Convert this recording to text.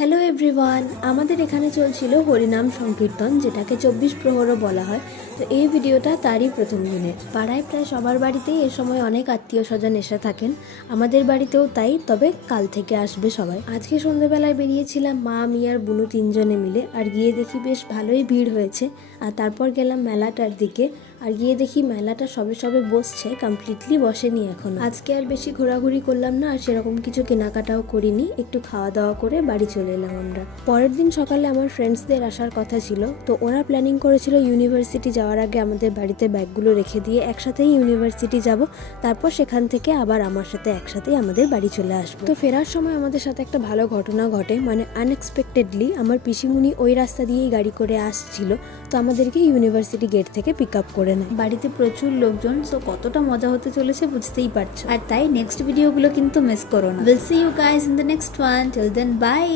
Hello everyone, আমাদের এখানে চলছিল হরিনাম সংকীর্তন, যেটাকে 24 প্রহরও বলা হয়। তো এই ভিডিওটা তারই প্রথম দিনে। পাড়ায় প্রায় সবার বাড়িতেই এ সময় অনেক আত্মীয় স্বজন এসে থাকেন, আমাদের বাড়িতেও তাই, তবে কাল থেকে আসবে সবাই। আজকে সন্ধ্যেবেলায় বেরিয়েছিলাম মা, আমি আর বুনু তিনজনে মিলে, আর গিয়ে দেখি বেশ ভালোই ভিড় হয়েছে। আর তারপর গেলাম মেলাটার দিকে, আর গিয়ে দেখি মেলাটা সবে সবে বসছে, কমপ্লিটলি বসেনি এখন। আজকে আর বেশি ঘোরাঘুরি করলাম না, আর সেরকম কিছু কেনাকাটাও করিনি, একটু খাওয়া দাওয়া করে বাড়ি চলে এলাম আমরা। পরের দিন সকালে আমার ফ্রেন্ডসদের আসার কথা ছিল, তো ওরা প্ল্যানিং করেছিল ইউনিভার্সিটি যাওয়ার আগে আমাদের বাড়িতে ব্যাগগুলো রেখে দিয়ে একসাথেই ইউনিভার্সিটি যাব, তারপর সেখান থেকে আবার আমার সাথে একসাথেই আমাদের বাড়ি চলে আসবো। তো ফেরার সময় আমাদের সাথে একটা ভালো ঘটনা ঘটে, মানে আনএক্সপেক্টেডলি আমার পিসিমুনি ওই রাস্তা দিয়েই গাড়ি করে আসছিল, তো আমাদেরকে ইউনিভার্সিটি গেট থেকে পিক আপ করে নেয়। বাড়িতে প্রচুর লোকজন, সো কতটা মজা হতে চলেছে বুঝতেই পারছো। আর তাই নেক্সট ভিডিওগুলো কিন্তু মিস করো না। Will see you guys in the next one. Till then by.